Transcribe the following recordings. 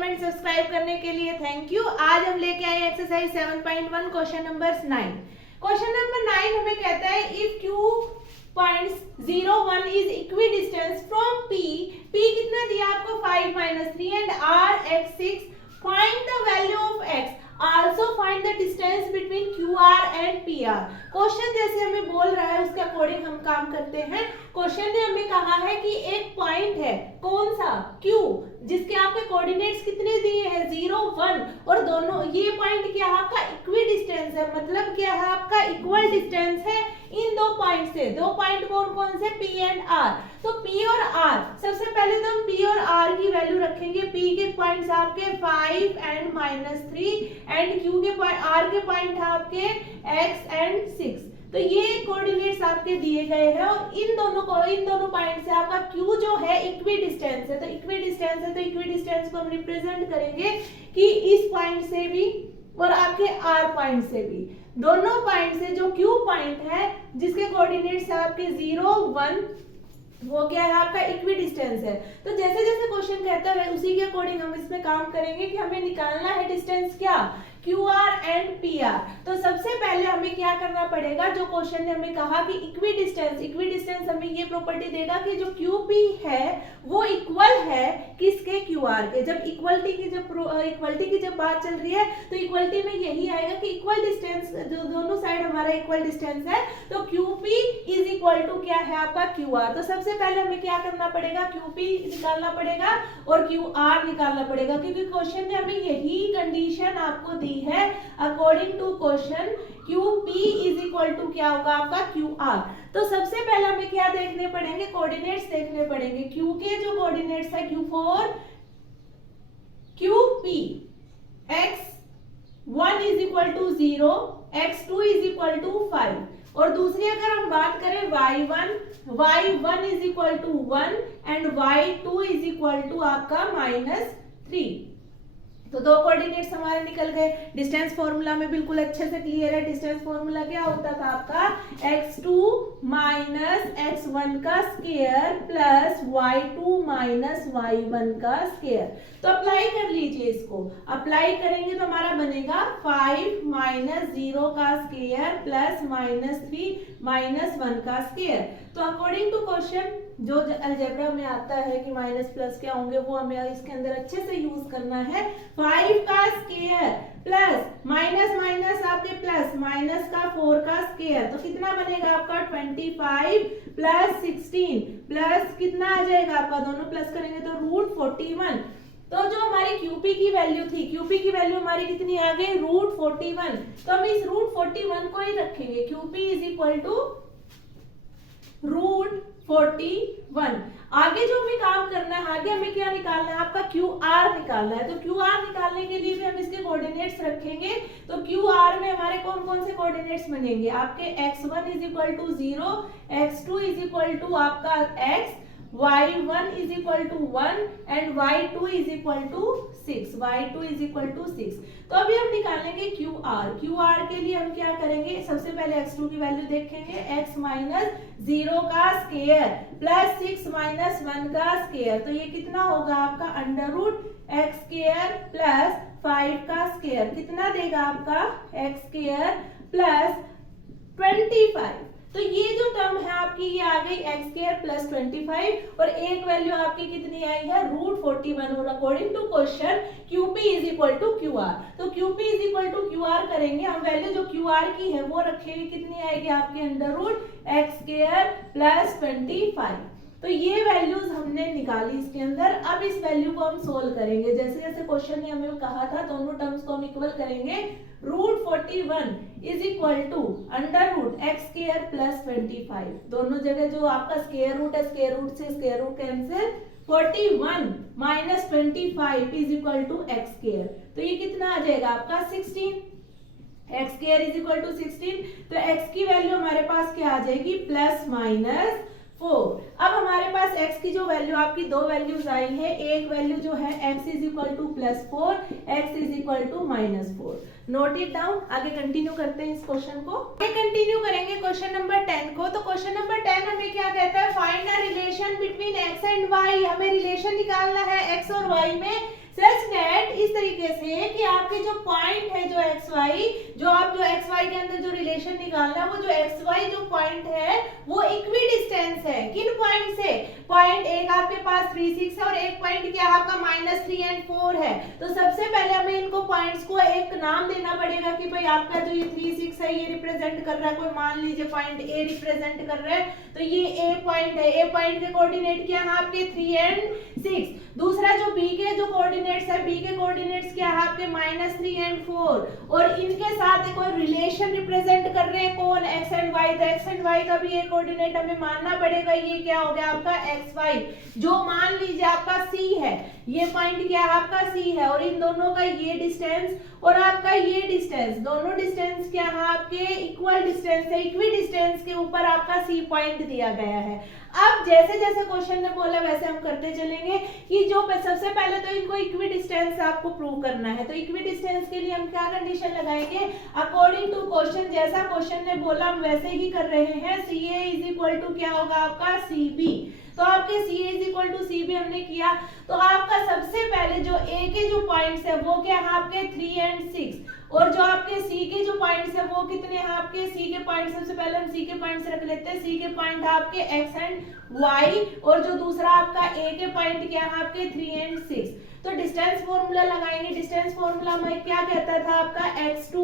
Comment subscribe करने के लिए थैंक यू। आज हम लेके आए exercise 7.1 question number 9। Question number 9 हमें कहता है if Q points 0 1 is equi distance from P कितना दिया आपको 5 - 3 and R x 6, find the value of x, also find the distance between QR and PR। Question जैसे हमें बोल रहा है उसके अकॉर्डिंग हम काम करते हैं। क्वेश्चन ने हमें कहा है कि एक पॉइंट है, कौन सा Q, जिसके आपके कोऑर्डिनेट्स कितने दिए हैं 0 1, और दोनों ये पॉइंट क्या है आपका इक्वी डिस्टेंस है, मतलब क्या है आपका इक्वल डिस्टेंस है इन दो पॉइंट से। दो पॉइंट कौन कौन से P एंड R। तो P और R, सबसे पहले तो हम P और R की वैल्यू रखेंगे। P के पॉइंट्स आपके 5 एंड -3 एंड Q के R के पॉइंट है आपके x एंड 6। तो ये कोऑर्डिनेट्स आपके दिए गए हैं और इन दोनों पॉइंट से आपका Q जो है इक्वी डिस्टेंस है। तो इक्वी डिस्टेंस को हम रिप्रेजेंट करेंगे कि इस पॉइंट से भी और आपके R पॉइंट से भी, दोनों पॉइंट से जो Q पॉइंट है जिसके कोऑर्डिनेट्स है आपके 0 1, वो क्या है आपका इक्वी डिस्टेंस है। तो जैसे जैसे क्वेश्चन कहता है उसी के अकॉर्डिंग हम इसमें काम करेंगे कि हमें निकालना है डिस्टेंस क्या QR एंड PR। तो सबसे पहले हमें क्या करना पड़ेगा, जो क्वेश्चन ने हमें कहा कि इक्वी डिस्टेंस हमें ये प्रॉपर्टी देगा कि जो QP है वो इक्वल है किसके QR के। जब इक्वलिटी की जब बात चल रही है तो इक्वलिटी में यही आएगा कि इक्वल डिस्टेंस, जो दोनों साइड हमारा इक्वल डिस्टेंस है, तो QP इज इक्वल टू क्या है आपका QR। तो सबसे पहले हमें क्या करना पड़ेगा, QP निकालना पड़ेगा और QR निकालना पड़ेगा, क्योंकि क्वेश्चन ने हमें यही कंडीशन आपको दी है। According to question QP is equal to क्या होगा आपका QR। तो सबसे पहले हमें क्या देखने पड़ेंगे, कोऑर्डिनेट्स देखने पड़ेंगे। Q के जो कोऑर्डिनेट्स है Q4 QP, x1 is equal to 0, x2 is equal to 5, और दूसरी अगर हम बात करें y1 is equal to 1 and y2 is equal to आपका -3। तो दो कोऑर्डिनेट्स हमारे निकल गए। डिस्टेंस फॉर्मूला में बिल्कुल अच्छे से क्लियर है। डिस्टेंस फॉर्मूला क्या होता था आपका, x2 - x1 का स्क्वायर प्लस y2 - y1 का स्क्वायर। तो अप्लाई कर लीजिए इसको। अप्लाई करेंगे तो हमारा बनेगा 5 - 0 का स्क्वायर प्लस -3 - 1 का स्क्वायर। तो अकॉर्डिंग टू क्वेश्चन जो अलजेब्रा में आता है कि माइनस प्लस क्या होंगे वो हमें इसके अंदर अच्छे से यूज करना है। 5 का स्क्वायर प्लस माइनस आपके प्लस माइनस का 4 का स्क्वायर, तो कितना बनेगा आपका 25 प्लस 16 प्लस कितना आ जाएगा आपका, दोनों प्लस करेंगे तो √41। तो जो हमारी QP की वैल्यू थी, QP की वैल्यू हमारी कितनी आ गई √41। तो हम इस √41 को ही रखेंगे। QP is equal to √41। आगे जो हमें काम करना है, आगे हमें क्या निकालना है आपका QR निकालना है। तो QR निकालने के लिए भी हम इसके कोऑर्डिनेट्स रखेंगे। तो QR में हमारे कौन कौन से कोऑर्डिनेट्स बनेंगे आपके, x1 is equal to 0, x2 is equal to आपका x, y1 is equal to 1 and y2 is equal to 6। तो अभी हम निकालेंगे QR के लिए हम क्या करेंगे, सबसे पहले x2 की वैल्यू देखेंगे, x - 0 का स्क्वायर प्लस 6 - 1 का स्क्वायर, तो ये कितना होगा आपका √x² प्लस 5 का स्क्वायर, कितना देगा आपका x² प्लस 25। तो ये जो टर्म है आपकी ये आ गई x² प्लस 25 और एक वैल्यू आपकी कितनी आई है √41। और according to question QP is equal to QR। तो QP is equal to QR करेंगे हम, वैल्यू जो QR की है वो रखेंगे, कितनी आएगी आपके √x² प्लस 25। तो ये वैल्यूज हमने निकाली इसके अंदर। अब इस वैल्यू को हम सोल्व करेंगे। जैसे जैसे क्वेश्चन ने हमें कहा था दोनों टर्म्स को हम इक्वल करेंगे। √41 is equal to √x² plus 25, दोनों जगह जो आपका स्क्वायर रूट है, स्क्वायर रूट से square root cancel, 41 - 25 is equal to x²। तो ये कितना आ जाएगा आपका 16, x² इज इक्वल टू 16। तो x की वैल्यू हमारे पास क्या आ जाएगी +- 4। अब हमारे पास x की जो वैल्यू, आपकी दो वैल्यूज आई है, एक वैल्यू जो है x is equal to +4, x is equal to -4। Note it down. आगे कंटिन्यू करते हैं इस क्वेश्चन को। आगे कंटिन्यू करेंगे क्वेश्चन नंबर 10 को। तो क्वेश्चन नंबर 10 हमें क्या कहता है, find the relation between x and y। हमें रिलेशन निकालना है x और y में। सच दैट इस तरीके से कि आपके जो पॉइंट है जो एक्स वाई, जो आप जो एक्स वाई के अंदर जो रिलेशन निकालना, वो जो एक्स वाई जो पॉइंट है वो इक्वी डिस्टेंस है। किन पॉइंट से? पॉइंट एक आपके पास 3, 6 है और एक पॉइंट क्या आपका -3 और 4 है। तो सबसे पहले हमें इनको पॉइंट्स को एक नाम देना पड़ेगा कि भाई आपका जो ये 3, 6 है ये रिप्रेजेंट कर रहा है, कोई मान लीजिए पॉइंट ए रिप्रेजेंट कर रहा है, तो ये ए पॉइंट है। ए पॉइंट के कोऑर्डिनेट क्या है आपके 3 और 6। दूसरा जो बी के जो कोऑर्डिनेट्स है, बी के कोऑर्डिनेट्स क्या है आपके -3 और 4, और इनके साथ कोई रिलेशन रिप्रेजेंट कर रहे हैं कौन? X and Y. तो एक्स एंड वाई का भी एक कोऑर्डिनेट हमें मानना पड़ेगा, ये क्या हो गया आपका एक्स वाई, जो मान लीजिए आपका सी है। ये पॉइंट क्या है आपका सी है, और इन दोनों का ये डिस्टेंस और आपका ये डिस्टेंस, दोनों डिस्टेंस क्या है आपके इक्वल डिस्टेंस है। इक्वी डिस्टेंस के ऊपर आपका सी पॉइंट दिया गया है। अब जैसे जैसे क्वेश्चन ने बोला वैसे हम करते चलेंगे कि जो सबसे पहले तो इनको इक्वी डिस्टेंस आपको प्रूव करना है। तो इक्वी डिस्टेंस के लिए हम क्या कंडीशन लगाएंगे? अकॉर्डिंग टू क्वेश्चन, जैसा क्वेश्चन ने बोला हम वैसे ही कर रहे हैं। CA इज इक्वल टू क्या होगा आपका CB। तो आपके CA is equal to CB हमने किया, तो आपका सबसे पहले जो A के जो पॉइंट्स है वो क्या है आपके 3 और 6, और जो आपके C के जो पॉइंट्स है वो कितने हैं आपके? C के पॉइंट सबसे पहले हम C के पॉइंट्स रख लेते हैं। C के पॉइंट आपके x एंड y, और जो दूसरा आपका A के पॉइंट क्या है आपके 3 और 6। तो डिस्टेंस फॉर्मूला लगाएंगे। डिस्टेंस फॉर्मूला में क्या कहता था आपका? x2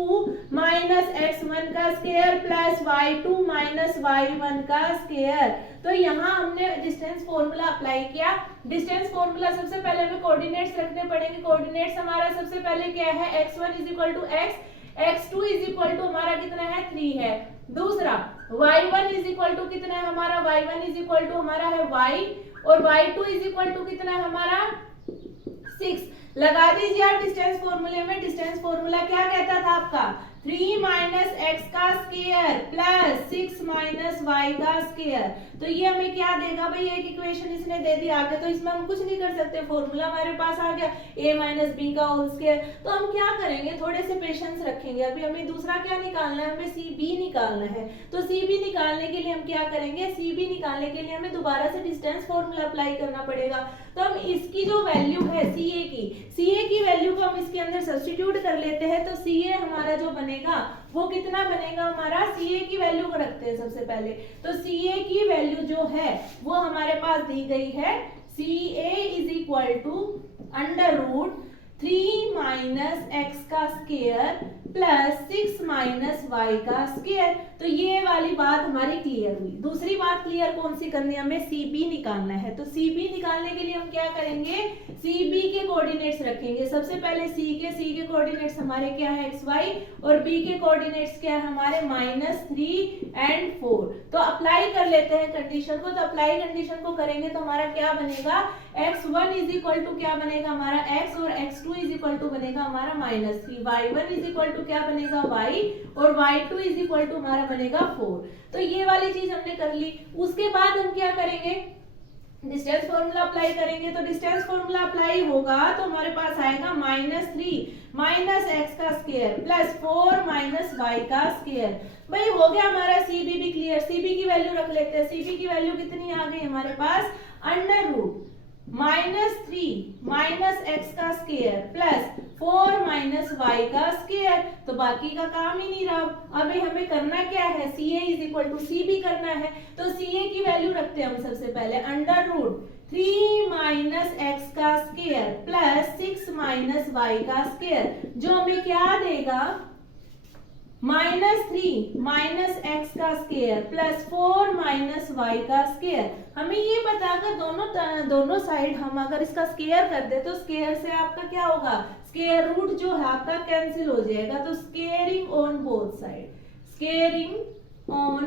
माइनस x1 का square plus y2 minus y1 का स्क्वायर। तो यहाँ हमने डिस्टेंस फॉर्मूला अप्लाई किया। डिस्टेंस फॉर्मूला सबसे पहले हमें कोऑर्डिनेट्स रखने पड़ेंगे। कोऑर्डिनेट्स हमारा सबसे पहले क्या है? x1 is equal to x, x2 is equal to हमारा कितना है 3 है। दूसरा y1 इज इक्वल टू कितना है हमारा? y1 इज इक्वल टू हमारा है y, और y2 इज इक्वल टू कितना है हमारा 6। लगा दीजिए आप डिस्टेंस फॉर्मूले में। डिस्टेंस फॉर्मूला क्या कहता था आपका? 3 माइनस एक्स का स्क्वायर प्लस 6 माइनस वाई का स्क्वायर। तो ये हमें क्या देगा भाई? एक इक्वेशन इसने दे दी आगे, तो इसमें हम कुछ नहीं कर सकते, फॉर्मूला हमारे पास आ गया a माइनस बी का होल स्क्वायर। तो हम क्या करेंगे? थोड़े से पेशेंस रखेंगे। अभी हमें दूसरा क्या निकालना है? हमें CB निकालना है। तो CB निकालने के लिए हम क्या करेंगे? CB निकालने के लिए हमें दोबारा से डिस्टेंस फॉर्मूला अप्लाई करना पड़ेगा। तो हम इसकी जो वैल्यू है CA की वैल्यू को हम इसके अंदर सब्स्टिट्यूट कर लेते हैं। तो CA हमारा जो बनेगा वो कितना बनेगा हमारा? CA की वैल्यू को रखते हैं सबसे पहले। तो CA की वैल्यू जो है वो हमारे पास दी गई है। CA is equal to under root 3 minus X का स्क्वायर प्लस 6 माइनस वाई का स्क्वायर। तो ये वाली बात हमारी क्लियर हुई। दूसरी बात क्लियर कौन सी करनी है? हमें CB निकालना है। तो CB निकालने के लिए हम क्या करेंगे? CB के कोऑर्डिनेट्स रखेंगे। सबसे पहले C के कोऑर्डिनेट्स हमारे क्या है? XY, और B के कोऑर्डिनेट्स क्या है हमारे? -3 और 4। तो अप्लाई कर लेते हैं कंडीशन को। तो अप्लाई कंडीशन को करेंगे तो हमारा क्या बनेगा? x1 इज इक्वल टू क्या बनेगा हमारा? x, और x2 इज इक्वल टू बनेगा हमारा -3। y1 इज इक्वल टू क्या बनेगा? y, और y2 इज इक्वल टू हमारा बनेगा 4। तो ये वाली चीज हमने कर ली। उसके बाद हम क्या करेंगे? डिस्टेंस फॉर्मूला अप्लाई करेंगे। तो डिस्टेंस फॉर्मूला अप्लाई होगा तो हमारे पास आएगा -3 माइनस एक्स का स्क्वायर प्लस 4 माइनस वाई का स्क्वायर। भाई हो गया हमारा CB भी क्लियर। CB की वैल्यू रख लेते हैं। CB की वैल्यू कितनी आ गई हमारे पास? अंडर रूट -3 माइनस एक्स का स्क्वायर प्लस 4 माइनस वाई का स्क्वायर। तो बाकी का काम ही नहीं रहा। अभी हमें करना क्या है? CA is equal to CB करना है। तो CA की वैल्यू रखते हैं हम सबसे पहले। अंडर रूट 3 माइनस एक्स का स्क्वायर प्लस 6 माइनस वाई का स्क्वायर, जो हमें क्या देगा? -3 माइनस एक्स का स्क्वायर प्लस 4 माइनस वाई का स्क्वायर। हमें ये पता अगर दोनों साइड हम अगर इसका स्क्वायर कर दे तो स्क्वायर से आपका क्या होगा? स्क्वायर रूट जो है आपका कैंसिल हो जाएगा। तो squaring on both side, squaring on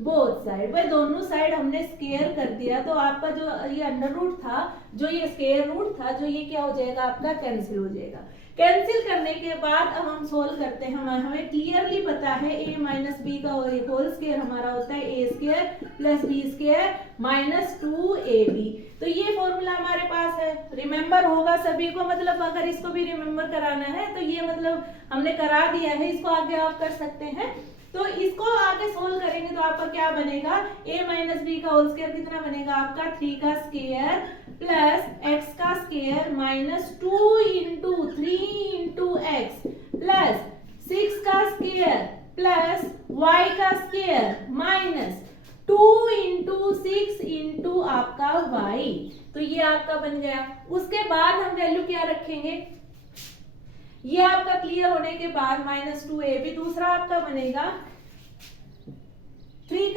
both side. भाई दोनों साइड हमने स्क्वायर कर दिया तो आपका जो ये अंडर रूट था, जो ये स्क्वायर रूट था, जो ये क्या हो जाएगा आपका? कैंसिल हो जाएगा। कैंसिल करने के बाद अब हम सोल्व करते हैं। हमें क्लियरली पता है a माइनस बी का होल स्क्वायर हमारा होता है a square plus B square minus 2ab। तो ये फॉर्मूला हमारे पास है, रिमेंबर होगा सभी को। मतलब अगर इसको भी रिमेंबर कराना है तो ये मतलब हमने करा दिया है, इसको आगे आप कर सकते हैं। तो इसको आगे सोल्व करेंगे तो आपका क्या बनेगा, a माइनस बी का होल स्क्वायर कितना बनेगा आपका 3 का स्क्वायर प्लस x का square minus 2 into 3 into x plus 6 का स्क्वायर प्लस y का स्क्वायर माइनस 2 इंटू 6 इंटू आपका y। तो ये आपका बन गया। उसके बाद हम वैल्यू क्या रखेंगे, ये आपका क्लियर होने के बाद माइनस 2ab। दूसरा आपका बनेगा 3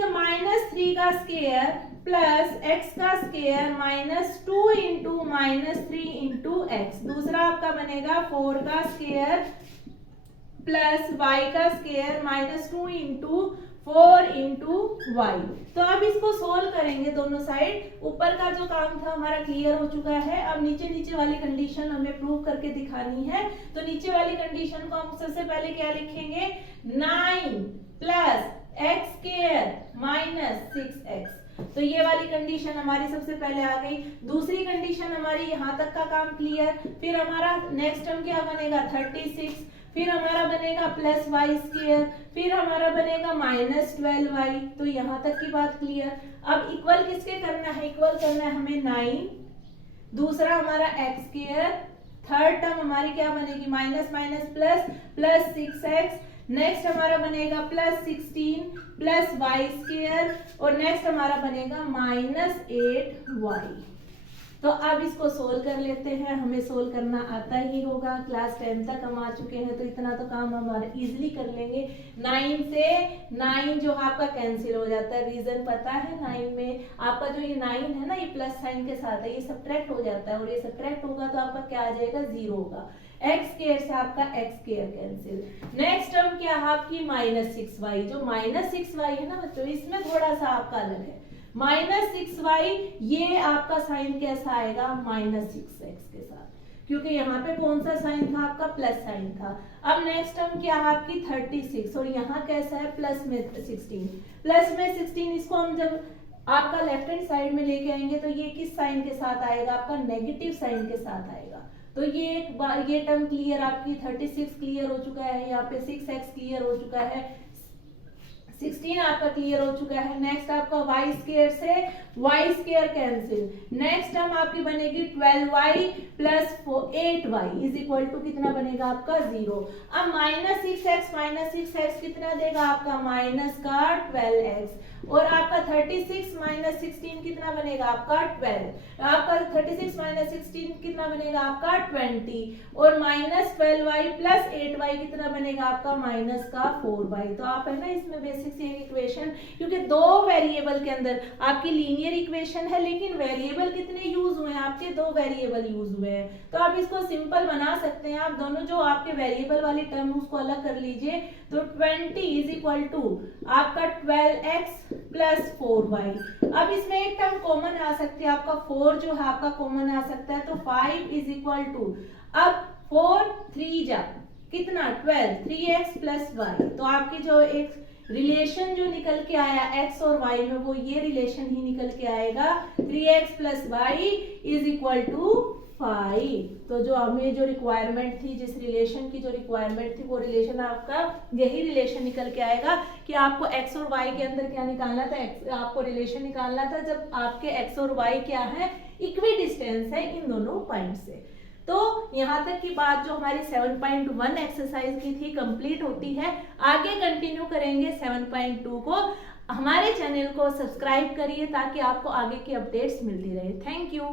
का स्क्वायर प्लस x का square minus 2 into minus 3 into x. दूसरा आपका बनेगा 4 का स्क्वायर प्लस y का square minus 2 into 4 into y. तो अब इसको सोल्व करेंगे दोनों साइड। ऊपर का जो काम था हमारा क्लियर हो चुका है। अब नीचे वाली कंडीशन हमें प्रूव करके दिखानी है। तो नीचे वाली कंडीशन को हम सबसे पहले क्या लिखेंगे, 9 plus x square minus 6x। तो ये वाली कंडीशन हमारी सबसे पहले आ गई। दूसरी कंडीशन हमारी यहाँ तक का काम क्लियर। फिर हमारा नेक्स्ट टर्म क्या बनेगा 36, फिर हमारा बनेगा प्लस वाई स्क्वायर, फिर हमारा बनेगा माइनस 12y। तो यहाँ तक की बात क्लियर। अब इक्वल किसके करना है, इक्वल करना है हमें 9, दूसरा हमारा x स्क्वायर, थर्ड टर्म हमारी क्या बनेगी minus minus plus plus 6x, next हमारा बनेगा प्लस 16 प्लस वाई स्क्वायर और नेक्स्ट हमारा बनेगा माइनस 8y। तो अब इसको सोल्व कर लेते हैं। हमें सोल्व करना आता ही होगा, क्लास 10 तक हम आ चुके हैं तो इतना तो काम हमारा इजीली कर लेंगे। 9 से 9 जो आपका कैंसिल हो जाता है, रीजन पता है 9 में आपका जो ये 9 है ना, ये प्लस साइन के साथ है, ये सब्ट्रैक्ट हो जाता है और ये सब्ट्रैक्ट होगा तो आपका क्या आ जाएगा 0 होगा। एक्स स्क्वायर से आपका x square cancel. Next term क्या है आपकी माइनस 6y। जो माइनस 6y है ना बच्चों, इसमें थोड़ा सा आपका अलग है। माइनस 6y ये आपका साइन कैसा आएगा माइनस 6x के साथ, क्योंकि यहाँ पे कौन सा साइन था आपका प्लस साइन था। अब नेक्स्ट टर्म क्या है आपकी 36 और यहाँ कैसा है प्लस में 16। प्लस में 16 इसको हम जब आपका लेफ्ट हैंड साइड में लेके आएंगे तो ये किस साइन के साथ आएगा आपका नेगेटिव साइन के साथ आएगा। तो ये एक बार ये टर्म क्लियर, आपकी 36 क्लियर हो चुका है, यहाँ पे 6x क्लियर हो चुका है, 16 आपका क्लियर हो चुका है। नेक्स्ट आपका y स्क्वायर से y square cancel. Next term आपकी बनेगी 12y plus 8y is equal to कितना बनेगा आपका 0। अब माइनस 6x कितना देगा आपका माइनस का 12x और आपका 36 माइनस 16 कितना बनेगा आपका 12। आपका 36 माइनस 16 कितना बनेगा आपका 20 और माइनस 12y प्लस 8y कितना बनेगा आपका माइनस का 4y। तो आप है ना इसमें बेसिक सी इक्वेशन, क्योंकि दो वेरिएबल के अंदर आपकी लीनियर इक्वेशन है लेकिन वेरिएबल कितने यूज हुए हैं आपके, दो वेरिएबल यूज हुए हैं। तो आप इसको सिंपल बना सकते हैं। आप दोनों जो आपके वेरिएबल वाली टर्म उसको अलग कर लीजिए। तो 20 इज इक्वल टू आपका 12x प्लस 4y। अब इसमें एक टर्म कॉमन आ सकती है, आपका 4 जो है आपका कॉमन आ सकता है। तो 5 इज इक्वल टू, अब 4 3 जा कितना 12, 3x प्लस y। तो आपकी जो एक रिलेशन जो निकल के आया x और y में वो ये रिलेशन ही निकल के आएगा 3x plus y is equal to 5। तो जो हमें जो रिक्वायरमेंट थी, जिस रिलेशन की जो रिक्वायरमेंट थी वो रिलेशन आपका यही रिलेशन निकल के आएगा कि आपको x और y के अंदर क्या निकालना था, आपको रिलेशन निकालना था जब आपके x और y क्या है इक्वी डिस्टेंस है इन दोनों पॉइंट से। तो यहाँ तक की बात जो हमारी 7.1 एक्सरसाइज की थी कंप्लीट होती है। आगे कंटिन्यू करेंगे 7.2 को। हमारे चैनल को सब्सक्राइब करिए ताकि आपको आगे की अपडेट्स मिलती रहे। Thank you.